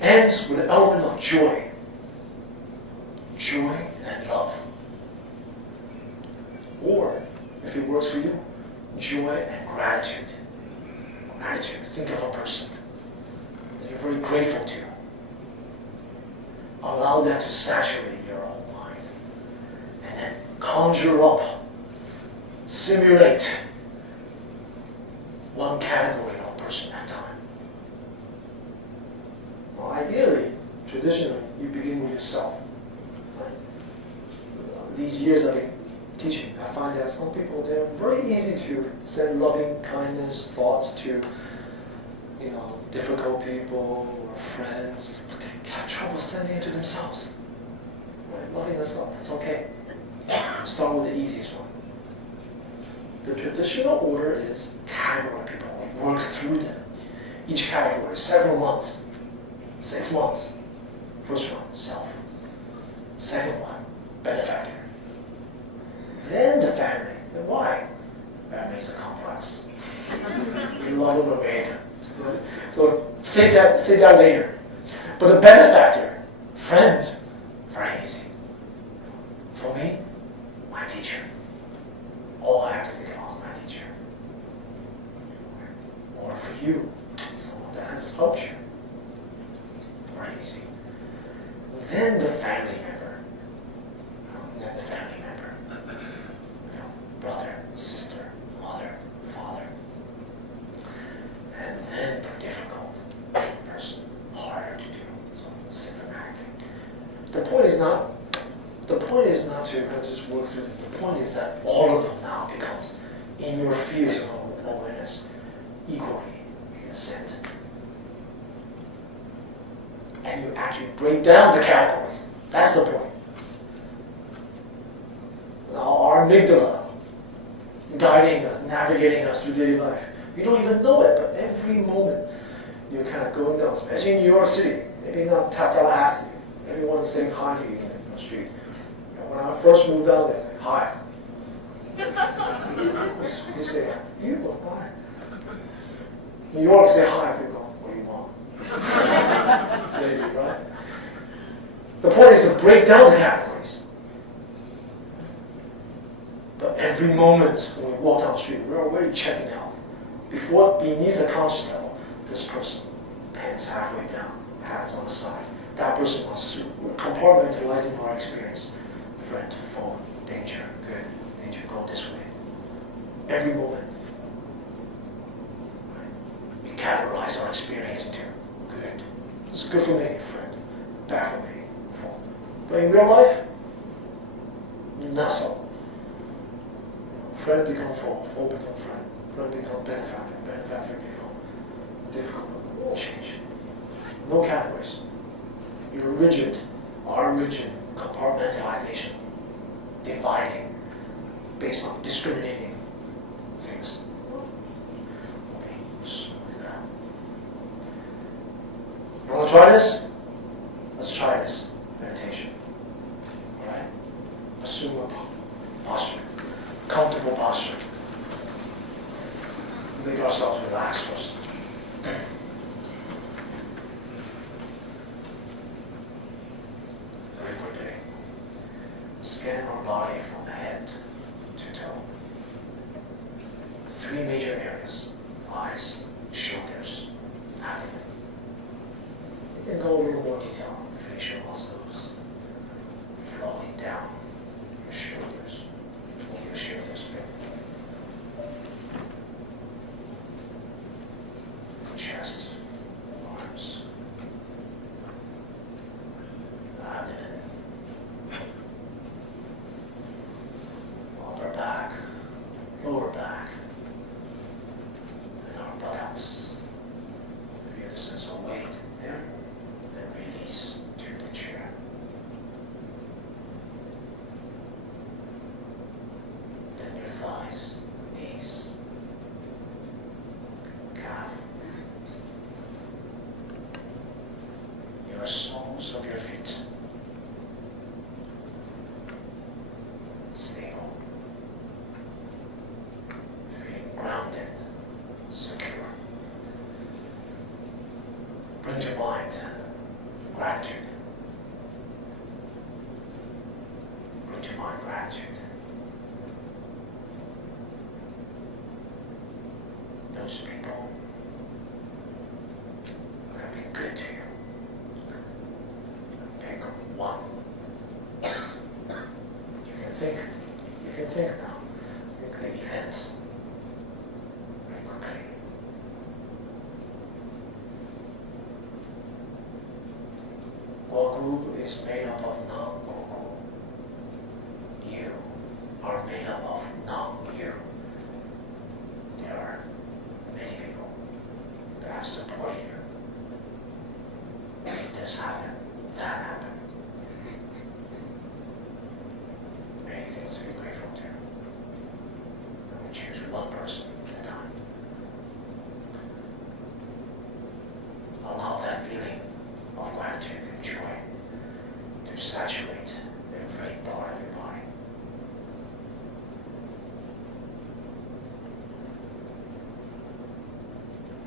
ends with an element of joy. Joy and love. Or, if it works for you, joy and gratitude. Gratitude. Think of a person that you're very grateful to. Allow that to saturate your own mind. And then conjure up, simulate one category of person at a time. Well, ideally, traditionally, you begin with yourself. Right? These years I've been teaching, I find that some people, they're very easy to send loving kindness thoughts to, difficult people or friends, but they have trouble sending it to themselves. Right? Loving themselves, it's okay. Start with the easiest one. The traditional order is category people. We work through them. Each category, several months, 6 months. First one, self. Second one, benefactor. Then the family. Then why? That makes it complex. You love them or hate them. So say that later. But the benefactor, friends, very easy. For me, my teacher. All I have to think about is my teacher. Or for you, someone that has helped you. Very easy. Then the family member. Then the family member. Brother, sister, mother, father. And then the difficult person. Harder to do. So systematically. The point is not to kind of just work through them. The point is that all of them now becomes in your field of awareness equally sent. And you actually break down the categories. That's the point. Now our amygdala guiding us, navigating us through daily life. You don't even know it, but every moment you're kind of going down, especially in New York City, maybe not Tallahassee, everyone's saying hi to you in the street. When I first moved down there, like, hi. You say, you hi. New York say hi, people go, what do you want? Maybe, right? The point is to break down the categories. But every moment when we walk down the street, we're already checking out. Before, beneath the conscious level, this person, pants halfway down, hats on the side. That person wants to. We're compartmentalizing our experience. Friend, foe, danger, good, danger, go this way. Every moment. Right? We categorize our experience into good. It's good for me, friend. Bad for me, foe. But in real life, not so. Friend become foe, foe become friend. Friend become benefactor, benefactor become difficult. It won't change. No categories. You're rigid, are rigid. Compartmentalization, dividing based on discriminating things. Okay, smooth that. You want to try this? Let's try this meditation. Alright? Assume a posture, comfortable posture. Make ourselves relax first. Scan our body from the head to toe. 3 major areas: eyes, shoulders, abdomen. You can go a little more detail. Facial muscles flowing down your shoulders. Move your shoulders a bit. Chest, arms, abdomen. Upper back, lower back, and our buttocks. Feel the sense of weight there, then release to the chair. Then your thighs, knees, calf, your soles of your feet. Stable. Grounded, secure. Bring your mind gratitude. Bring to mind gratitude. Those people that have been good to you. Pick one. You can think now. Think the event. Very quickly. Goku is made up of non-Goku. You are made up of non-you. There are many people that have supported you. Made this happen, that happened. Many things to be grateful to. And we choose one person at a time. Allow that feeling of gratitude and joy to saturate every part of your body.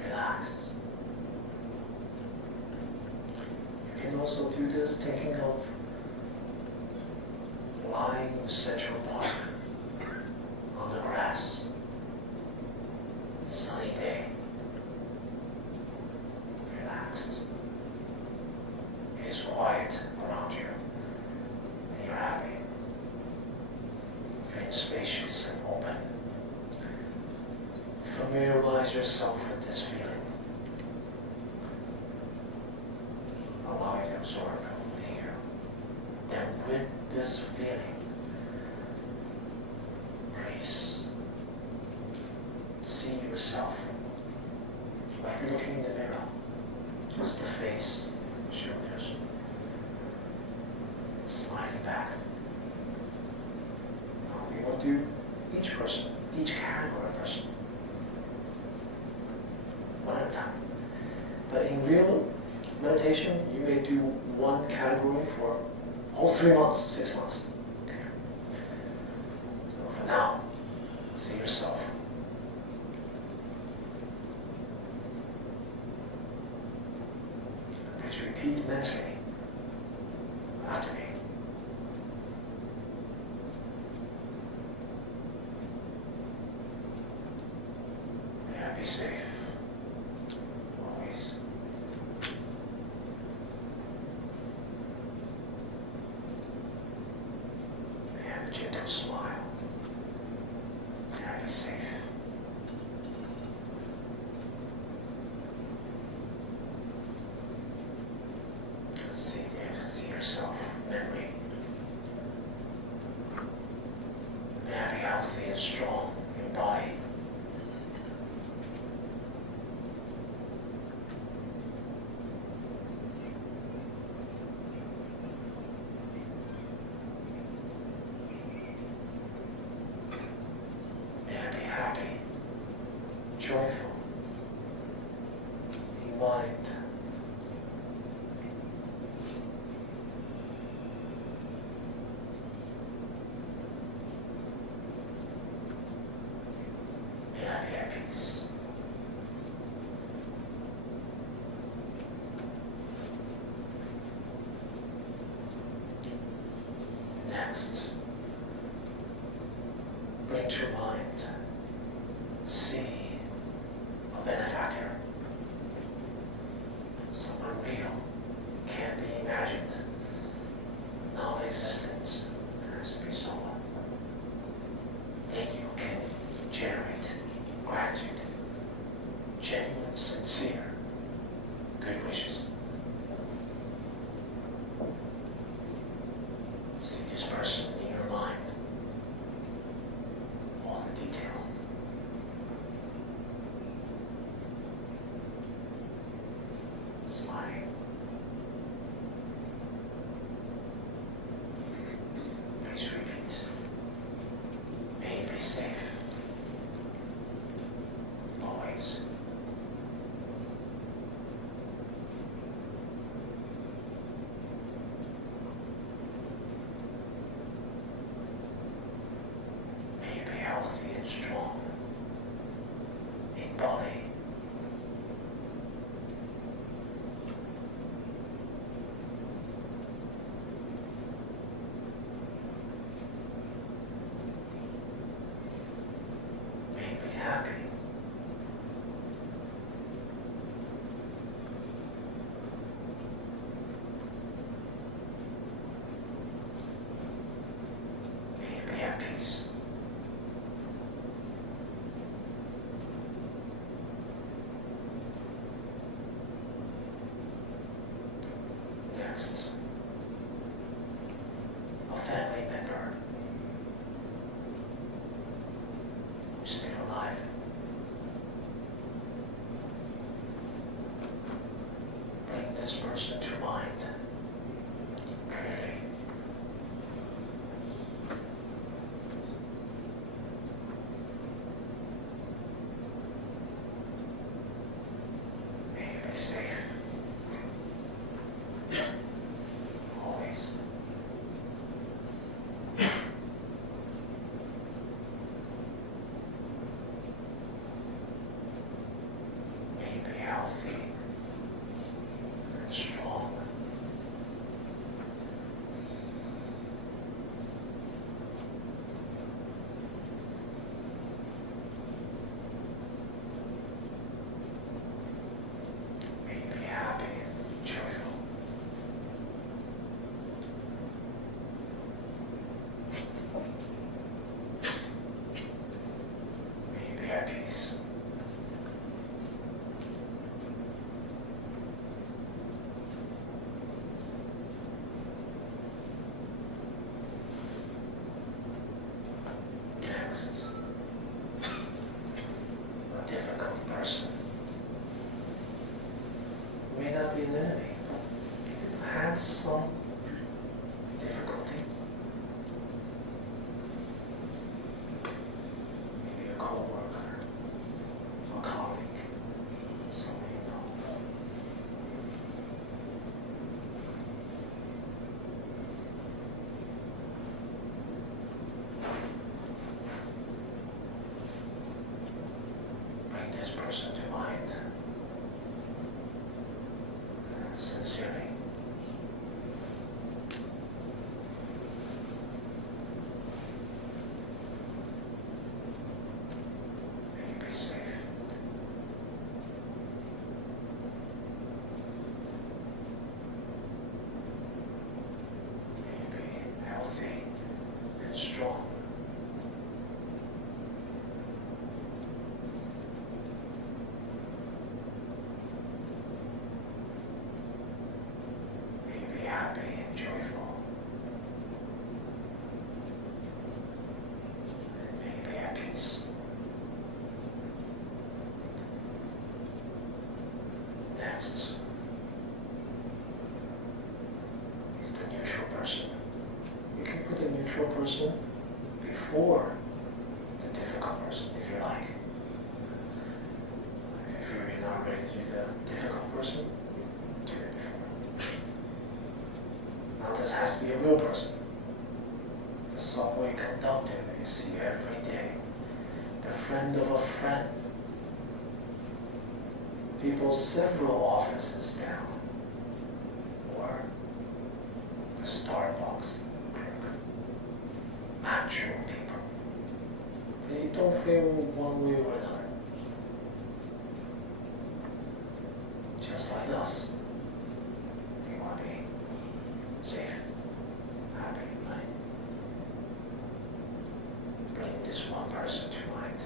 Relaxed. You can also do this thinking of lying in Central Park on the grass. Sunny day. Relaxed. It is quiet around you, and you're happy. Feeling spacious and open. Familiarize yourself with this feeling. Allow it to absorb here. Then with this feeling, please see yourself like you're looking in the mirror. Just the face, shoulders, sliding back. Now we will do each person, each category of person, one at a time. But in real meditation, you may do one category for all 3 months, 6 months. Okay. So for now, see yourself. Please repeat mentally after me. May I be safe. Always. May I have a gentle smile. May I be safe. See yourself, memory. May I be healthy and strong in your body. May I be happy, joyful in mind. Peace. Next, bring to mind, see a benefactor, someone real, can't be imagined, non-existent, there has to be someone. Then you can generate gratitude, genuine, sincere, good wishes. See this person in your mind, all the detail. Smiling. Please repeat. May you be safe. Always. May you be healthy and strong in body Next, a family member who's still alive. Bring this person to mind clearly. May you be safe. Always. May you be healthy and strong. May you be happy and joyful. May you be at peace. Next, a difficult person. May not be an enemy. Has some difficulty. Maybe a co-worker, a colleague, someone you know. Bring this person to mind sincerely. May you be safe. May you be healthy and strong. May you be happy and joyful. And may you be at peace. Next is the neutral person. You can put the neutral person before the difficult person if you like. If you're not ready to do the difficult person, do it before. Now this has to be a real person. The subway conductor that you see every day. The friend of a friend. People several offices down. Or the Starbucks clerk. Actual people. They don't feel one way or another. Just like us. They want to be safe, happy, right? Bring this one person to mind.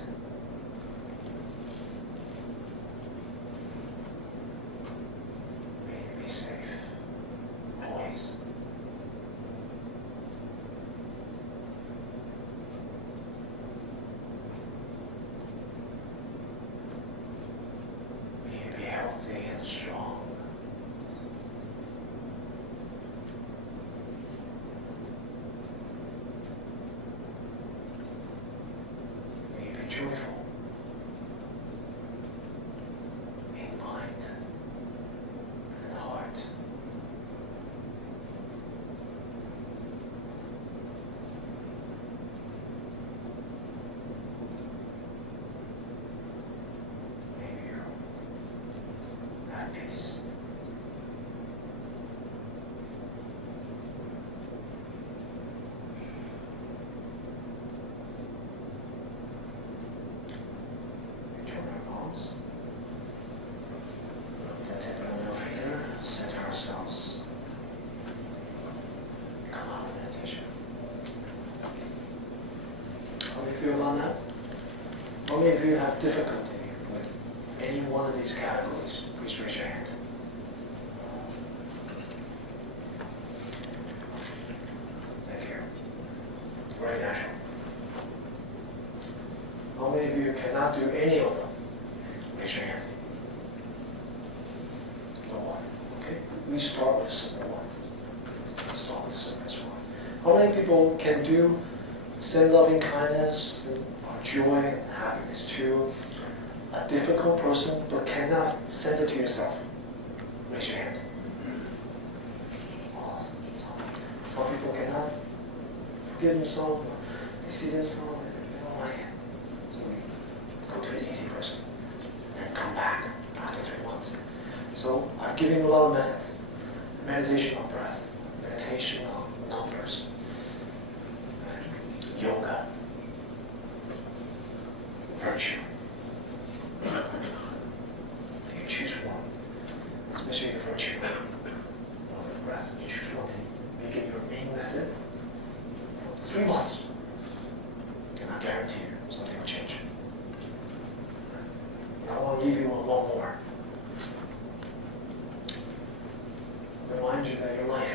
May you be safe, always. May you be healthy and strong. May you be joyful in mind and heart. May you have peace. Return our palms. Put the tip of the middle finger, center ourselves. Come out of meditation. How do you feel about that? How many of you have difficulty with any one of these categories? Please raise your hand. cannot do any of them, raise your hand. No one. Okay? We start with a simple one. Start with the simplest one. How many people can do send loving kindness and joy and happiness to a difficult person but cannot send it to yourself? Raise your hand. Oh, some people cannot forgive themselves, they see themselves and they don't like it. So we go to an easy person and come back after 3 months. So I've given you a lot of methods. Meditation on breath, meditation on numbers, yoga, virtue. You choose one, especially the virtue of the breath. You choose one and make it your main method for 3 months. And I guarantee you something will change. And I want to leave you with one more. Remind you that your life,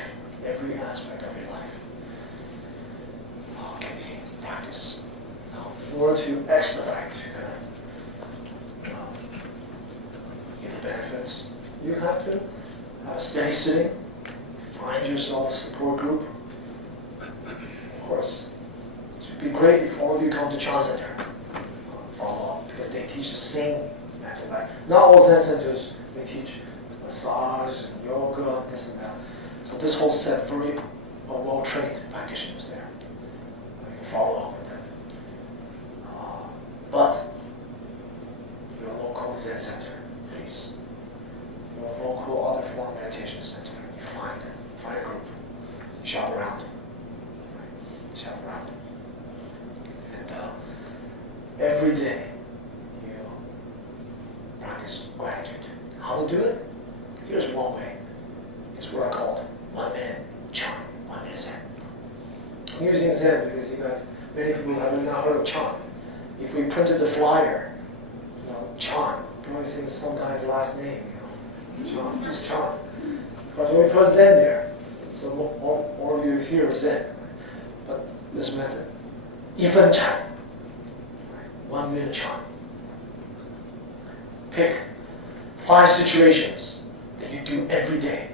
every aspect of your life, can be practice. Now, in order to expedite, get the benefits, you have to have a steady sitting, find yourself a support group. Of course, it would be great if all of you come to Chan Center, follow up, because they teach the same method. Like, not all Zen centers, they teach massage and yoga, this and that. So this whole set, very well-trained practitioners there. You can follow up with them. But your local Zen center, please. Your local other form meditation center, you find a group, shop around. Shop around. And every day you practice gratitude. How to do it? Here's one way. It's what I called 1 minute Chan, 1 minute Zen. I'm using Zen because you guys, many people have not heard of Chan. If we printed the flyer, Chan, people think it's some guy's last name, Chan, it's Chan. But when we put Zen there, so all of you here are Zen. But this method, Ifan Chan, 1 minute Chan. Pick 5 situations that you do every day,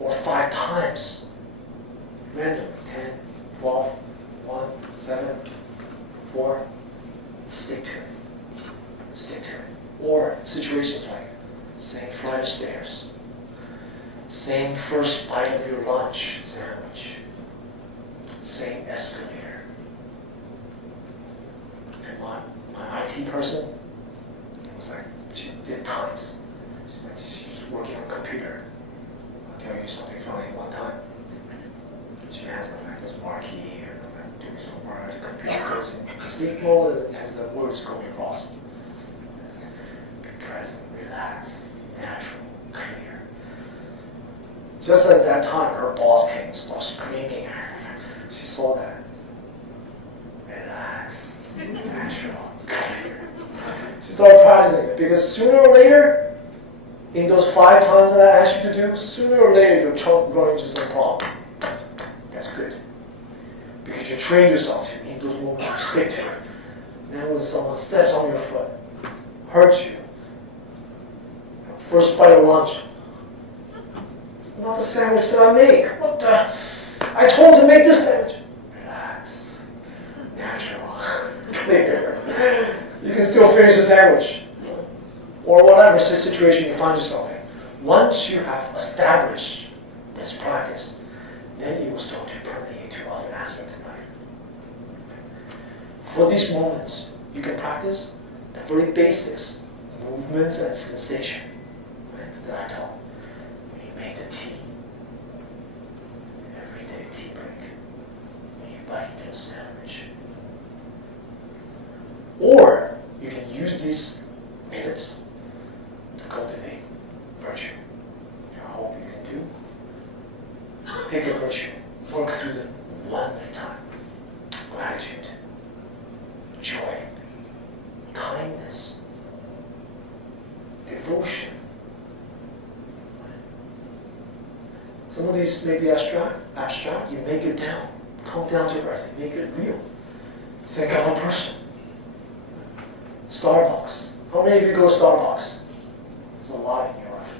or 5 times, random, 10, 12, 1, 7, 4, stick to it. Stick to it. Or situations like same flight of stairs, same first bite of your lunch sandwich, same escalator. And my IT person, it was like, she did times. She's working on a computer. I'll tell you something funny one time. She has this marquee or doing some work. The computer goes in sleep mode and has the words going across. Be present, relaxed, natural, clear. Just at that time, her boss came and started screaming at her. She saw that. Relaxed, natural, clear. She started practicing it because sooner or later, in those 5 times that I asked you to do, sooner or later you'll run into some problem. That's good. Because you train yourself in those moments to stick to it. Then when someone steps on your foot, hurts you, first bite of lunch, it's not the sandwich that I make. What the? I told you to make this sandwich. Relax. Natural. Clear. You can still finish the sandwich. Or whatever situation you find yourself in. Once you have established this practice, then you will start to permeate to other aspects of life. For these moments, you can practice the very basics, movements and sensation, right, that I taught. When you make the tea, everyday tea break, when you bite into a sandwich. Or you can use these minutes to cultivate virtue. I hope you can do. Pick a virtue. Work through them one at a time. Gratitude, joy, kindness, devotion. Some of these may be abstract. You make it down. Come down to earth. Make it real. Think of a person. Starbucks. How many of you go to Starbucks? There's a lot in your life.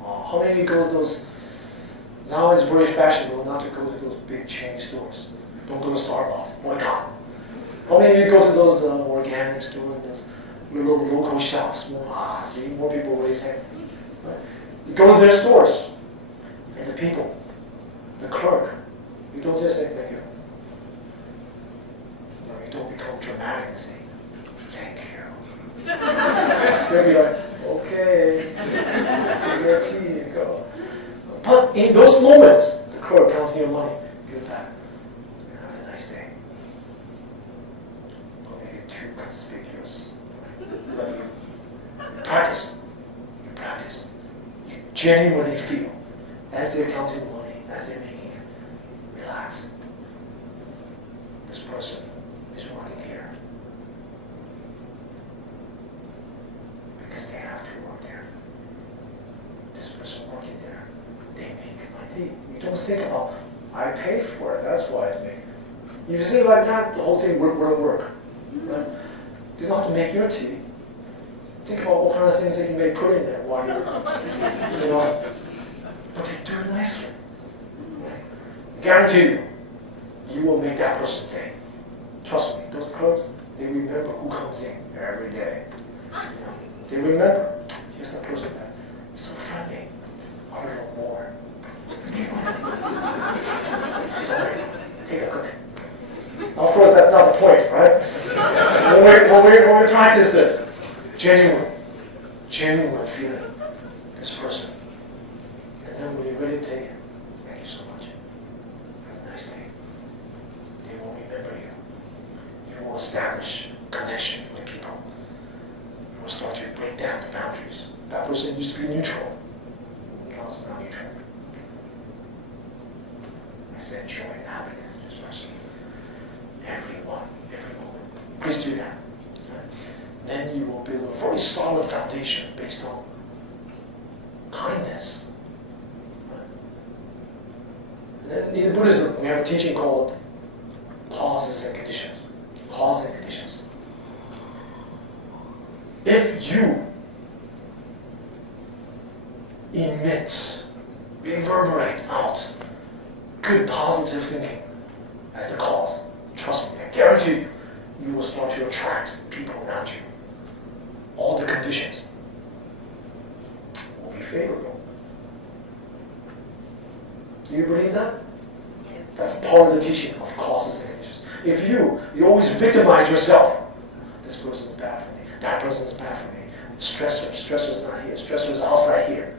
How many of you go to those? Now it's very fashionable not to go to those big chain stores. Don't go to Starbucks. Boycott. How many of you go to those organic stores, those little local shops? See, more people raise hands. Right? You go to their stores, and the people, the clerk, you don't just say thank you. No, you don't become dramatic and say thank you. You'll be like, okay, take your tea and go. But in those moments, the clerk counting your money, give it back. Have a nice day. Don't make it too conspicuous. But you practice. You practice. You genuinely feel as they're counting money, as they're making it, relax. This person is working here because they have to work there. This person working there, they make my tea. You don't think about, I pay for it, that's why it's made. You think like that, the whole thing wouldn't work. Right? You don't have to make your tea. Think about what kind of things they can make put in there while you're, but they do it nicely. I guarantee you, you will make that person's day. Trust me, those clerks, they remember who comes in every day. They remember, here's the person that's so friendly, a little more. Don't worry, take a cookie. Of course, that's not the point, right? When we practice this, genuine feeling, this person. And then when you're ready to take it, thank you so much. Have a nice day. They will remember you. You will establish connection with people. You will start to break down the boundaries. That person used to be neutral. Now it's not neutral. I said joy and happiness in this person. Everyone, every moment. Please do that. Then you will build a very solid foundation based on kindness. And then in Buddhism, we have a teaching called causes and conditions. Cause and conditions. If you emit, reverberate out good positive thinking as the cause, trust me, I guarantee you, you will start to attract people around you. All the conditions will be favorable. Do you believe that? Yes. That's part of the teaching of causes and conditions. If you always victimize yourself, this person's bad for me, that person's bad for me, stressor's not here, stressor's outside here.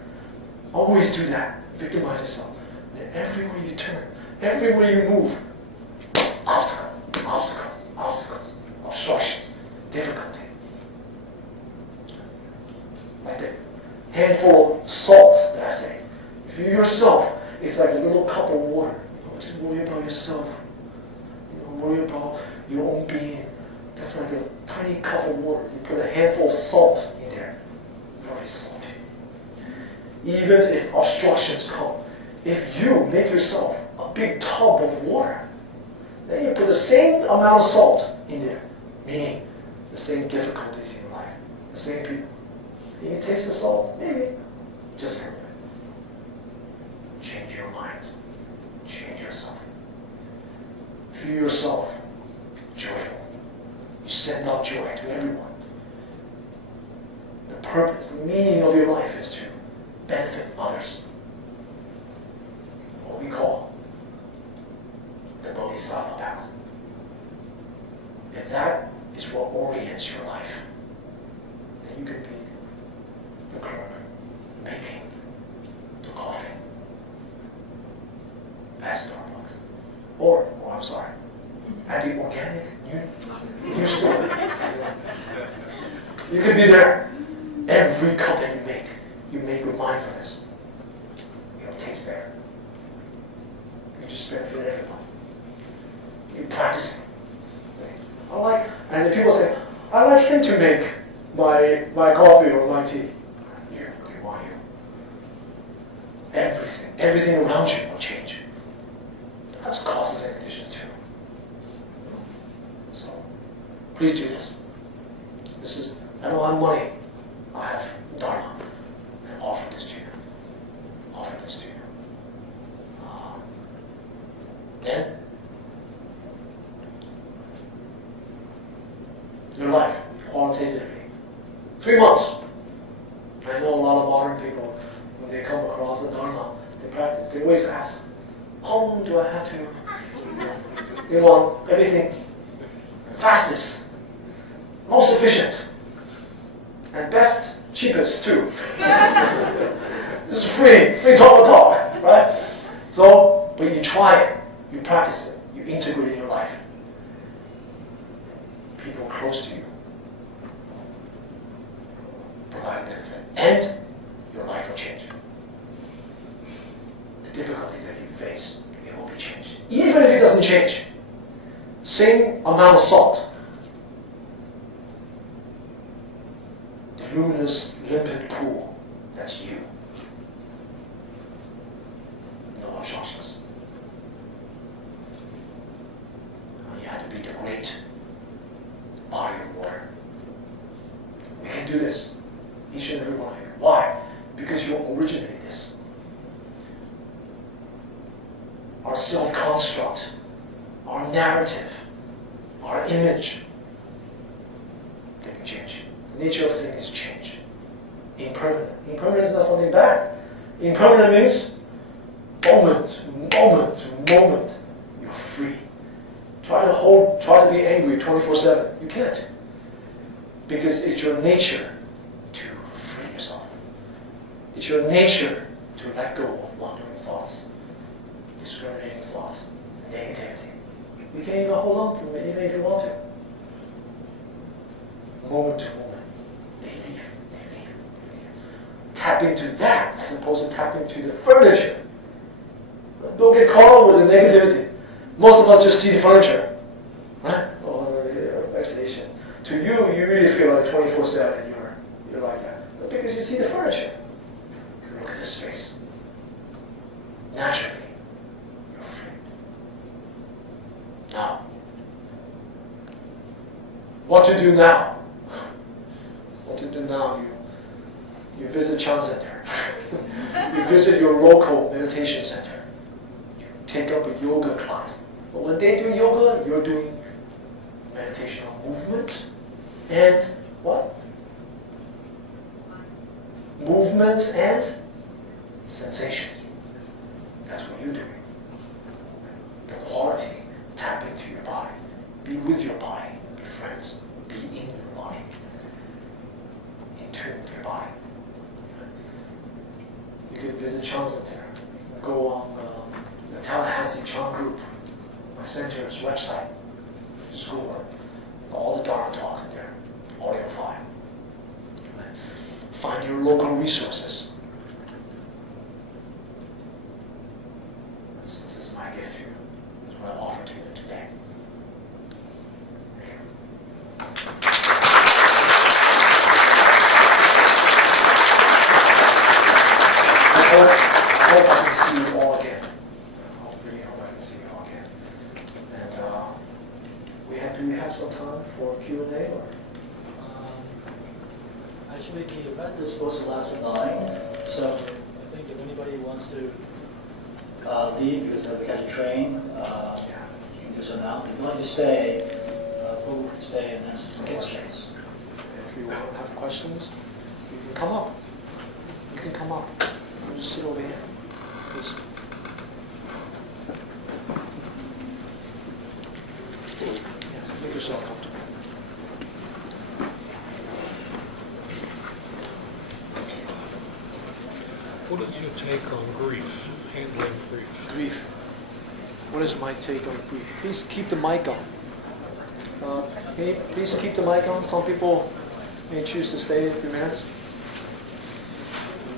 Always do that. Victimize yourself. And everywhere you turn, everywhere you move, obstacles, obstruction, difficulty. Like the handful of salt that I say. If you yourself, it's like a little cup of water. Just worry about yourself. Worry about your own being. That's like a tiny cup of water. You put a handful of salt in there. Very salty. Even if obstructions come, if you make yourself a big tub of water, then you put the same amount of salt in there, meaning the same difficulties in life, the same people. Can you taste the salt? Maybe. Just a little bit. Change your mind. Change yourself. Feel yourself joyful. You send out joy to everyone. The purpose, the meaning of your life is to benefit others. What we call the Bodhisattva path. If that is what orients your life, then you can be the clerk making the coffee at Starbucks. Or, I'm sorry, at the organic new store. You could be there. Every cup that you make with mindfulness. It'll taste better. You just benefit everyone. You practice it. And the people say, I like him to make my coffee or my tea. Okay, why you? Everything around you will change. That's causes and conditions too. So, please do this. This is don't have money. I have Dharma. And offer this to you. Offer this to you. Then, your life, qualitatively. 3 months. I know a lot of modern people, when they come across the Dharma, they practice, they always ask, how long do I have to? They want everything fastest, most efficient, and best, cheapest too. This is free talk, right? So, but you try it, you practice it, you integrate it in your life. People close to you provide benefit, and your life will change. The difficulties that you face, it will be changed. Even if it doesn't change, same amount of salt, the luminous, limpid pool, that's you. No obstructions. You have to be the great body of water. We can do this, each and every one of you. Why? Because you originated this. Our self-construct, our narrative, our image, they can change. The nature of things is change. Impermanent. Impermanent is not something bad. Impermanent means moment to moment, you're free. Try to be angry 24/7. You can't. Because it's your nature to free yourself. It's your nature to let go of wandering thoughts, discriminating thought, negativity. You can't even hold on to them even if you want to. Moment to moment, they leave. Tap into that as opposed to tapping to the furniture. Don't get caught up with the negativity. Most of us just see the furniture, right? Vaccination. To you, you really feel like 24/7. You're like that, but because you see the furniture. Look at this space. Naturally, you're free. Now, what to do now? What to do now? You visit Chan Center. You visit your local meditation center. You take up a yoga class. But when they do yoga, you're doing meditation on movement and what? Movement and sensations. That's what you're doing. The quality, tap into your body. Be with your body. Be friends. Be in your body. In tune with your body. You can visit Chan Center. Go on the Tallahassee Chan Group, my center's website, school, all the Dharma talks in there, audio file. Find your local resources. This is my gift to you. This is what I offer to you today. Thank you. I hope I can see you all again. I really hope I can see you all again. And do we have some time for Q&A? Or? Actually, the event is supposed to last till 9, so I think if anybody wants to leave because they have to catch a train, you can do so now. If you'd like to stay, people can stay and answer some questions. If you have questions, you can come up. You can come up. You just sit over here. Please. Yeah, make yourself comfortable. What is your take on grief, handling grief? Grief. What is my take on grief? Please keep the mic on. Can you please keep the mic on? Some people may choose to stay a few minutes.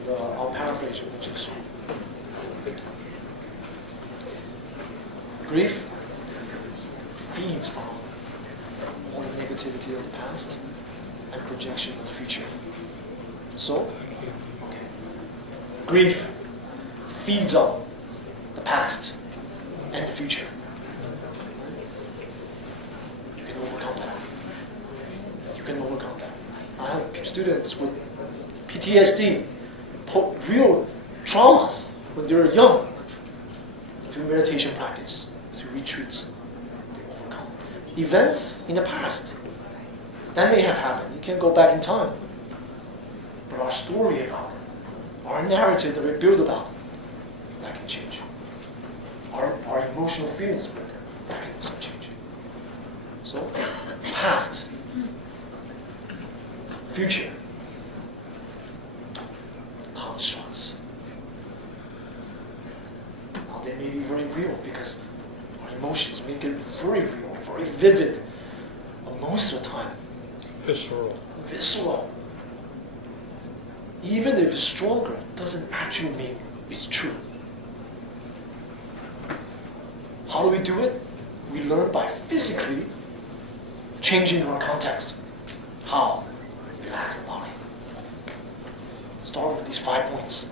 And I'll paraphrase your pictures. Grief feeds on all the negativity of the past and projection of the future. So, grief feeds on the past and the future. You can overcome that. You can overcome that. I have students with PTSD, real traumas when they were young. Through meditation practice, through retreats, they overcome. Events in the past, that may have happened. You can't go back in time. But our story about it, our narrative that we build about it, that can change. Our emotional feelings with it, that can also change. So, past, future, constructs. Now they may be very real because our emotions make it very real, very vivid, but most of the time, Visceral. visceral. Even if it's stronger, doesn't actually mean it's true. How do we do it? We learn by physically changing our context. How? Relax the body. Start with these 5 points.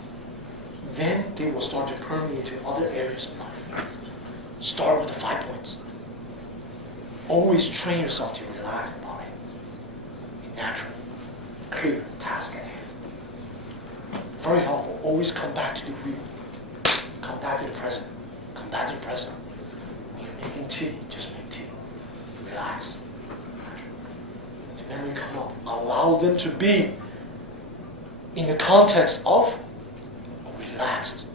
Then they will start to permeate to other areas of life. Start with the 5 points. Always train yourself to relax the body. Be natural. Clear the task at hand. Very helpful. Always come back to the real. Come back to the present. Come back to the present. When you're making tea, just make tea. Relax. When the memory come up, allow them to be in the context of a relaxed,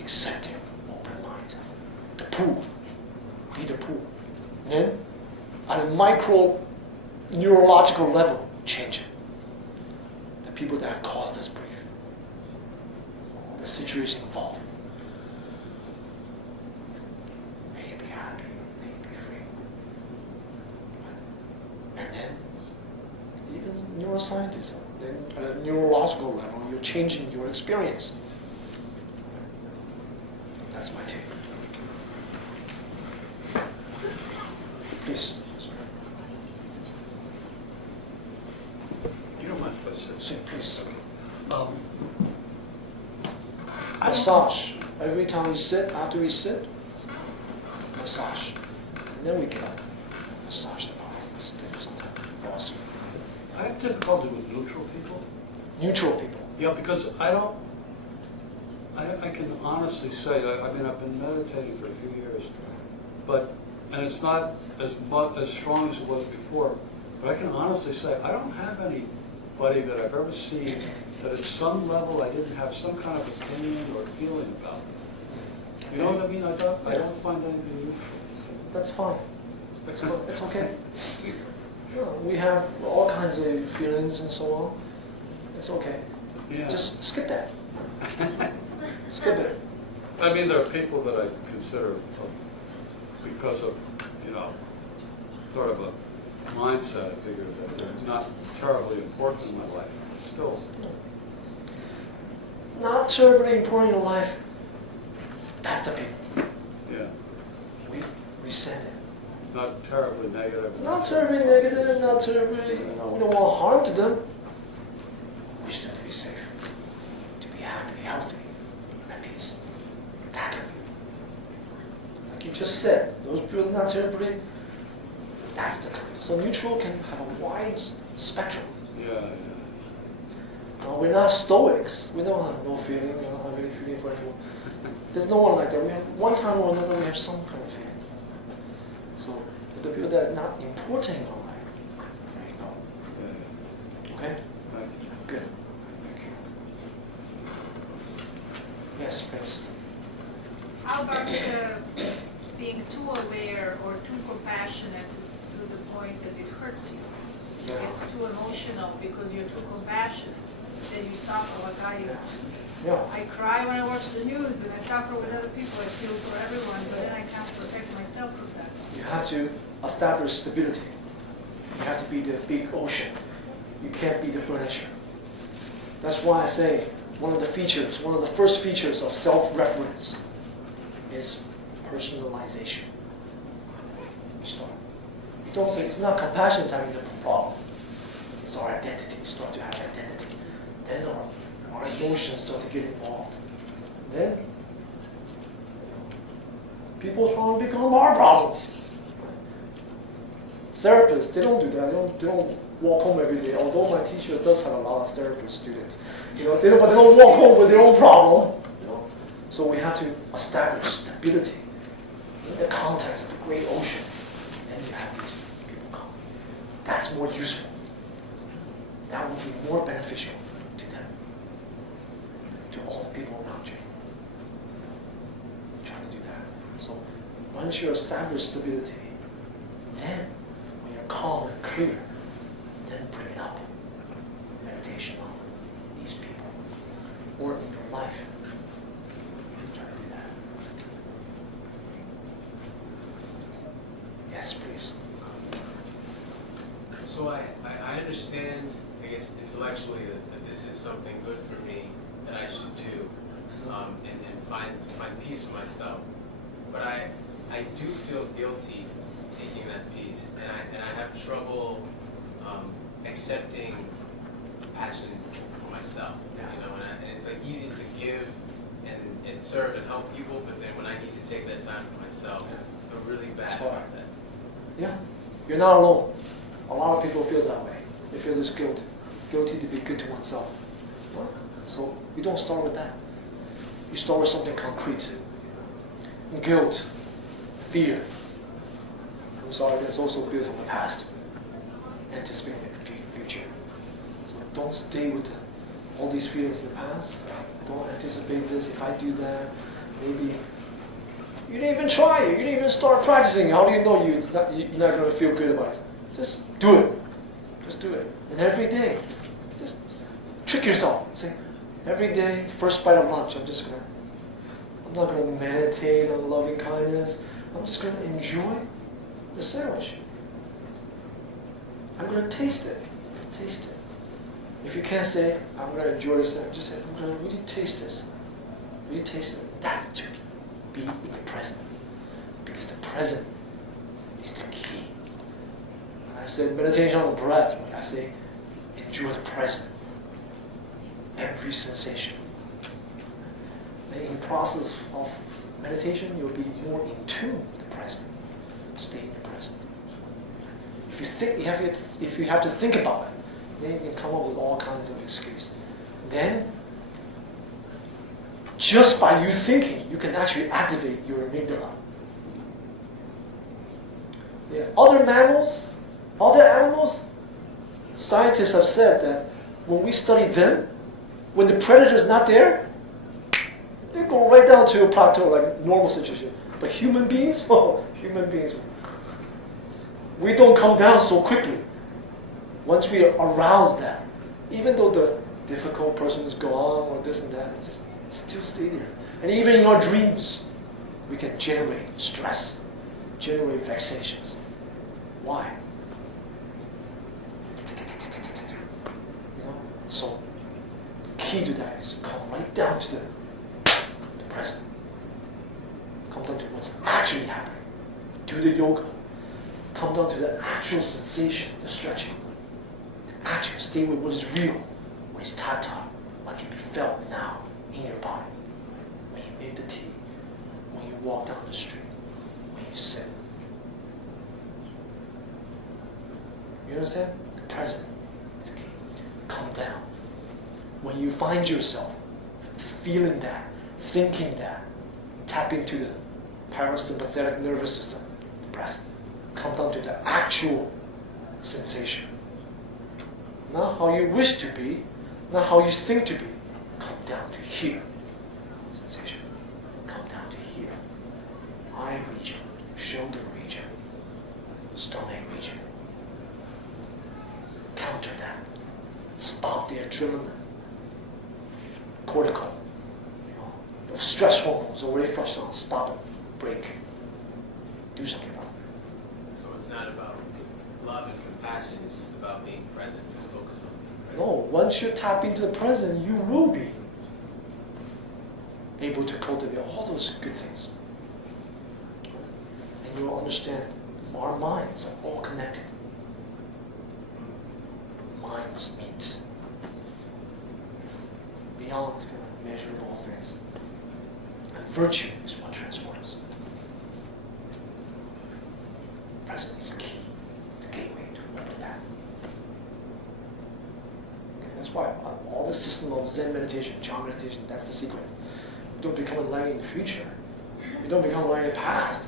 accepting, open mind. The pool. Be the pool. Then, at a micro neurological level, change it. The people that have caused us grief. The situation involved. May you be happy, may you be free. And then, even neuroscientists, then at a neurological level, you're changing your experience. That's my take. Please. You don't mind if I sit? Sit, please. Massage. Massage. Every time we sit, after we sit, massage. And then we get up. Massage the body. Stiff sometimes. Fall asleep. I have difficulty with neutral people. Neutral people. Yeah, because I can honestly say, I've been meditating for a few years, and it's not as strong as it was before, but I can honestly say, I don't have anybody that I've ever seen that at some level I didn't have some kind of opinion or feeling about. You know what I mean? I don't find anything neutral. That's fine. It's okay. We have all kinds of feelings and so on. It's okay. Yeah. Just skip that. Skip it. There are people that I consider, because of, sort of a mindset, I figure that they're not terribly important in my life. Still. Not terribly important in life. That's the people. Yeah. We send it. Not terribly negative. Not terribly negative, not terribly, we don't want harm to them. We wish them to be safe, to be happy, healthy, at peace. That. Like you just said, those people not terribly, that's the kind. So neutral can have a wide spectrum. Yeah. We're not stoics. We don't have no feeling, we don't have any feeling for anyone. There's no one like that. We have one time or another we have some kind of feeling. So the people that are not important in our life, there you go. Okay? Thank you. Good. Thank you. Yes, please. How about being too aware or too compassionate to the point that it hurts you? You get too emotional because you're too compassionate. Then you suffer like I do. Yeah. I cry when I watch the news and I suffer with other people. I feel for everyone, but then I can't protect myself from that. You have to establish stability. You have to be the big ocean. You can't be the furniture. That's why I say one of the first features of self-reference is personalization. You start. You don't say it's not compassion that's having the problem. It's our identity. Start to have identity. Then our emotions start to get involved. Then people's problems become our problems. Therapists, they don't do that. They don't walk home every day. Although my teacher does have a lot of therapist students, but they don't walk home with their own problem. So we have to establish stability in the context of the great ocean. And you have these people come. That's more useful. That will be more beneficial to them, to all the people around you. Try to do that. So once you establish stability, then when you're calm and clear, then bring it up. Meditation on these people or in your life. Try to do that. Yes, please. So I understand, I guess, intellectually that this is something good for me that I should do, and find peace for myself. But I do feel guilty seeking that peace, and I have trouble accepting passion for myself. And it's like easy to give and serve and help people, but then when I need to take that time for myself, I'm really bad about that. Yeah, you're not alone. A lot of people feel that way. They feel this guilty to be good to oneself. Well, so you don't start with that. You start with something concrete. Guilt, fear. I'm sorry, that's also built on the past, anticipating the future. So don't stay with all these feelings in the past. Don't anticipate this. If I do that, maybe you didn't even try it. You didn't even start practicing. How do you know you're not going to feel good about it? Just do it. Just do it. And every day, just trick yourself. Say, every day, first bite of lunch, I'm not going to meditate on loving kindness. I'm just going to enjoy the sandwich. I'm going to taste it. Taste it. If you can't say, I'm going to enjoy the sandwich, just say, I'm going to really taste this. Really taste it. That's to be in the present. Because the present is the key. When I said meditation on the breath, when I say enjoy the present. Every sensation. And in the process of meditation, you'll be more in tune with the present. Stay in the present. If you have to think about it, then you can come up with all kinds of excuses. Then, just by you thinking, you can actually activate your amygdala. Yeah. Other animals, scientists have said that when we study them, when the predator is not there, they go right down to a plateau, like normal situation. But human beings, we don't come down so quickly. Once we arouse that, even though the difficult person is gone or this and that, just still stay there. And even in our dreams, we can generate stress, generate vexations. Why? So, the key to that is come right down to the present. Come down to what's actually happening. Do the yoga. Come down to the actual sensation, the stretching. The actual, stay with what is real, what is tactile, what can be felt now in your body. When you make the tea, when you walk down the street, when you sit. You understand? The present is the key. Come down. When you find yourself feeling that, thinking that, tap into the parasympathetic nervous system, the breath. Come down to the actual sensation. Not how you wish to be, not how you think to be. Come down to here. Sensation. Come down to here. Eye region, shoulder region, stomach region. Counter that. Stop the adrenaline. Cortical. The stress hormones already flushed on. Stop it. Break. Do something about it. So it's not about love and compassion, it's just about being present, just focus on being present. No, once you tap into the present, you will be able to cultivate all those good things. And you will understand our minds are all connected. Minds meet. Beyond kind of measurable things. And virtue is what transforms. Present is the key. It's a gateway to open that. meditation, Chan meditation. That's the secret. You don't become enlightened in the future. You don't become enlightened in the past.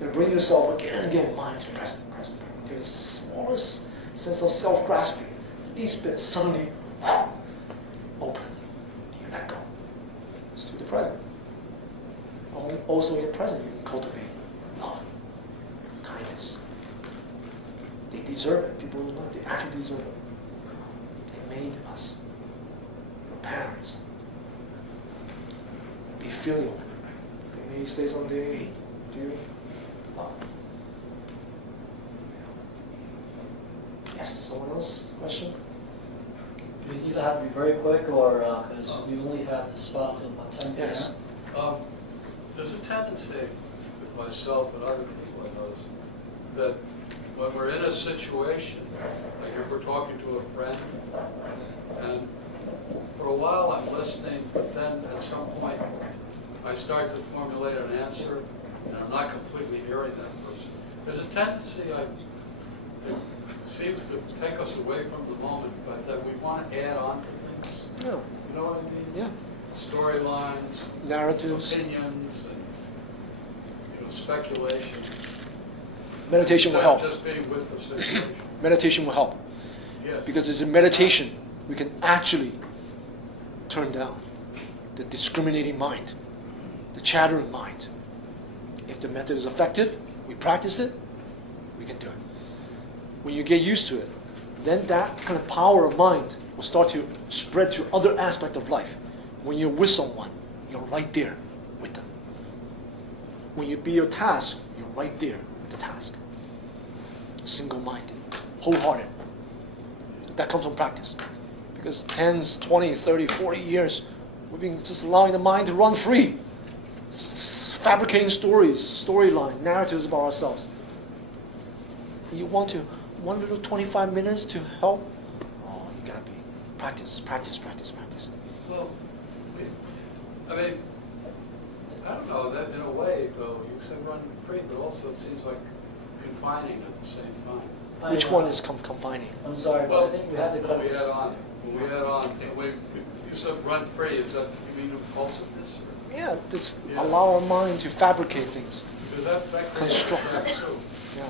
You bring yourself again and again, mind to the present, present, present. To the smallest sense of self-grasping, the least bit, suddenly open. You let go. It's to the present. Also in the present, you can cultivate love, kindness. They deserve it. People don't know. They actually deserve it. They made us. Your parents. Be filial. They may say someday, do you love? Yes, someone else? Question? You either have to be very quick or, because we only have the spot till about 10 p.m. Yes. There's a tendency with myself and other people I notice that when we're in a situation, like if we're talking to a friend, and for a while I'm listening, but then at some point I start to formulate an answer, and I'm not completely hearing that person. There's a tendency, it seems to take us away from the moment, but that we want to add on to things. Yeah. You know what I mean? Yeah. Storylines, Narratives. opinions, and speculation. Meditation will help. Just being with the situation. Meditation will help. Yes. Because it's in meditation we can actually turn down the discriminating mind, the chattering mind. If the method is effective, we practice it, we can do it. When you get used to it, then that kind of power of mind will start to spread to other aspects of life. When you're with someone, you're right there with them. When you be your task, you're right there with the task. Single-minded, wholehearted. That comes from practice. Because 10, 20, 30, 40 years, we've been just allowing the mind to run free. Fabricating stories, storylines, narratives about ourselves. You want to, one little 25 minutes to help? Oh, you gotta be practice, practice, practice, practice. Well, I mean, I don't know, that in a way, though, you said run free, but also it seems like confining at the same time. Which one is confining? I'm sorry, but I think we have to cut when we this. add on, you said run free, is that, you mean impulsiveness? Yeah, just allow our mind to fabricate things. Because that Construct creates things. too. Yeah.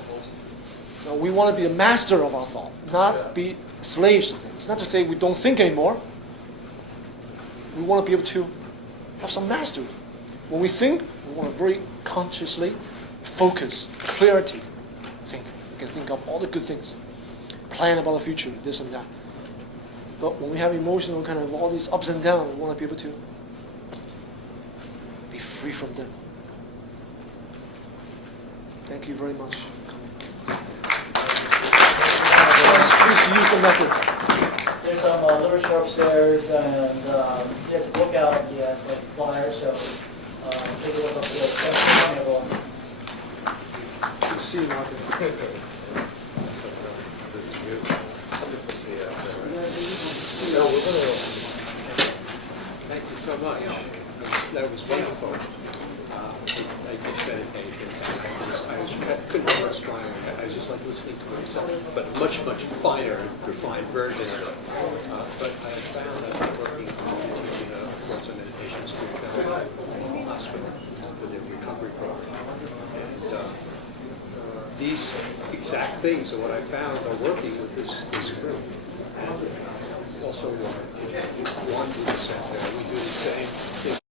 No, we want to be a master of our thought, not be slaves to things. Not to say we don't think anymore. We want to be able to have some mastery. When we think, we want to very consciously focus, clarity, think. We can think of all the good things, plan about the future, this and that. But when we have emotional kind of all these ups and downs, we want to be able to be free from them. Thank you very much for coming. Please use the method. There's some literature upstairs, and there's a book out, yes, like flyer, so take a look up there. Thanks for coming, everyone. Good to see you, Martin. Thank you so much. That was wonderful. I did meditation. I couldn't correspond. I was just like listening to myself, but much, much finer, refined version of it. But I found that I'm working on teaching a course on meditation and spirituality in the hospital with a recovery program. And these exact things are what I found are working with this group. And also one do the same thing. We do the same thing.